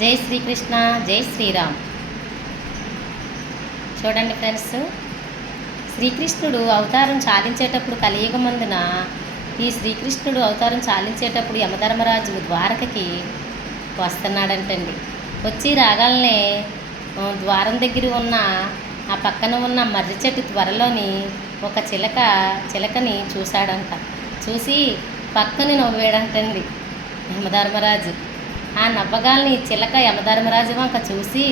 జై శ్రీకృష్ణ, జై శ్రీరామ్. చూడండి ఫ్రెండ్స్, శ్రీకృష్ణుడు అవతారం చాలించేటప్పుడు కలియుగమందున ఈ శ్రీకృష్ణుడు అవతారం చాలించేటప్పుడు యమధర్మరాజు ద్వారకకి వస్తున్నాడంటండి. వచ్చి రాగాలనే ద్వారం దగ్గర ఉన్న ఆ పక్కన ఉన్న మర్రి చెట్టు త్వరలోని ఒక చిలకని చూశాడంట. చూసి పక్కని నవ్వాడంటండి యమధర్మరాజు. ఆ నవ్వగాల్ని చిలక యమధర్మరాజు వంక చూసి,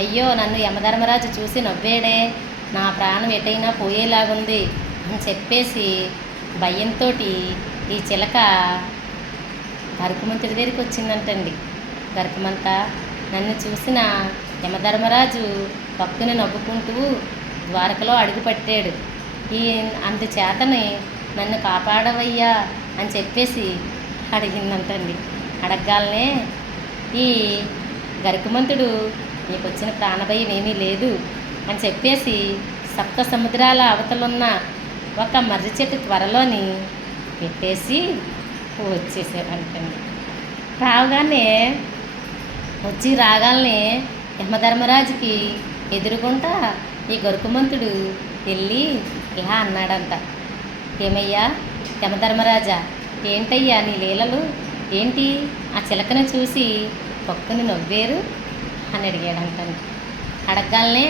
అయ్యో నన్ను యమధర్మరాజు చూసి నవ్వేడే, నా ప్రాణం ఎటైనా పోయేలాగుంది అని చెప్పేసి భయంతో ఈ చిలక గరుకుమంతుడి దగ్గరికి వచ్చిందంటండి. గరుకుమంత, నన్ను చూసిన యమధర్మరాజు భక్తుని నవ్వుకుంటూ ద్వారకలో అడుగుపట్టాడు, అందుచేతని నన్ను కాపాడవయ్యా అని చెప్పేసి అడిగిందంటండి. అడగగాలనే ఈ గరుకుమంతుడు, నీకు వచ్చిన ప్రాణభయం ఏమీ లేదు అని చెప్పేసి సప్త సముద్రాల అవతలున్న ఒక మర్రి చెట్టు త్వరలోని పెట్టేసి వచ్చేసాడంటండి. రాగానే రాగానే యమధర్మరాజుకి ఎదురుగుంటా ఈ గరుకుమంతుడు వెళ్ళి ఇలా అన్నాడంట, ఏమయ్యా యమధర్మరాజా, ఏంటయ్యా నీ లీలలు ఏంటి? ఆ చిలకను చూసి పక్కని నవ్వేరు అని అడిగాడంటండి. అడగగానే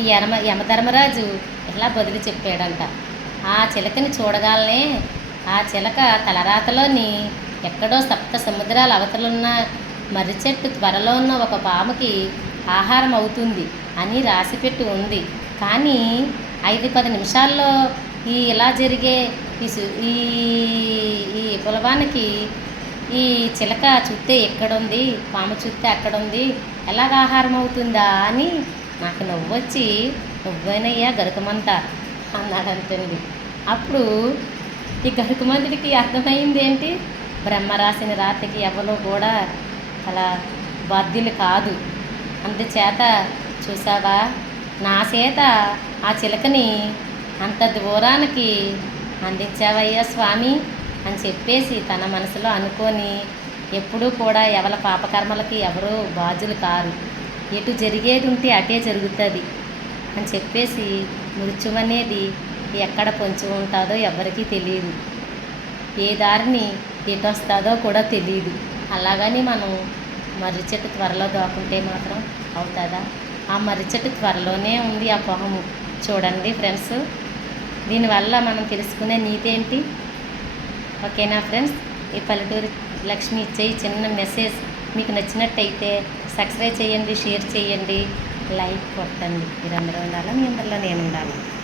ఈ యమధర్మరాజు ఇలా బదులు చెప్పాడంట. ఆ చిలకని చూడగాలనే ఆ చిలక తలరాతలోని ఎక్కడో సప్త సముద్రాల అవతలున్న మర్రి చెట్టు త్వరలో ఉన్న ఒక పాముకి ఆహారం అవుతుంది అని రాసిపెట్టి ఉంది. కానీ 5-10 నిమిషాల్లో ఇలా జరిగే ఈ పొలవానికి ఈ చిలక చుట్టే ఎక్కడుంది, పాము చుట్టే అక్కడుంది, ఎలాగ ఆహారం అవుతుందా అని నాకు నవ్వొచ్చి, నువ్వేనయ్యా గరుకుమంత అన్నాడంటండి. అప్పుడు ఈ గరుకుమంతుడికి అర్థమైంది ఏంటి, బ్రహ్మ రాసిన రాతకి ఎవరో కూడా అలా బాధ్యులు కాదు, అందుచేత చూసావా నా చేత ఆ చిలకని అంత దూరానికి అందించావయ్యా స్వామి అని చెప్పేసి తన మనసులో అనుకొని, ఎప్పుడూ కూడా ఎవరి పాపకర్మలకి ఎవరూ బాధ్యులు కారు, ఎటు జరిగేది ఉంటే అటే జరుగుతుంది అని చెప్పేసి, మృత్యు అనేది ఎక్కడ పొంచి ఉంటుందో ఎవరికీ తెలియదు, ఏ దారిని ఎటు వస్తుందో కూడా తెలియదు. అలాగని మనం మర్రి చెట్టు త్వరలో దోకుంటే మాత్రం అవుతుందా? ఆ మర్రి చెట్టు త్వరలోనే ఉంది ఆ పాము. చూడండి ఫ్రెండ్స్, దీనివల్ల మనం తెలుసుకునే నీతి ఏంటి? ఓకేనా ఫ్రెండ్స్, ఈ పల్లెటూరి లక్ష్మి ఇచ్చే చిన్న మెసేజ్ మీకు నచ్చినట్టయితే సబ్స్క్రైబ్ చేయండి, షేర్ చేయండి, లైక్ కొట్టండి. మీరందరూ ఉండాలి, మీ అందరిలో నేను ఉండాలి.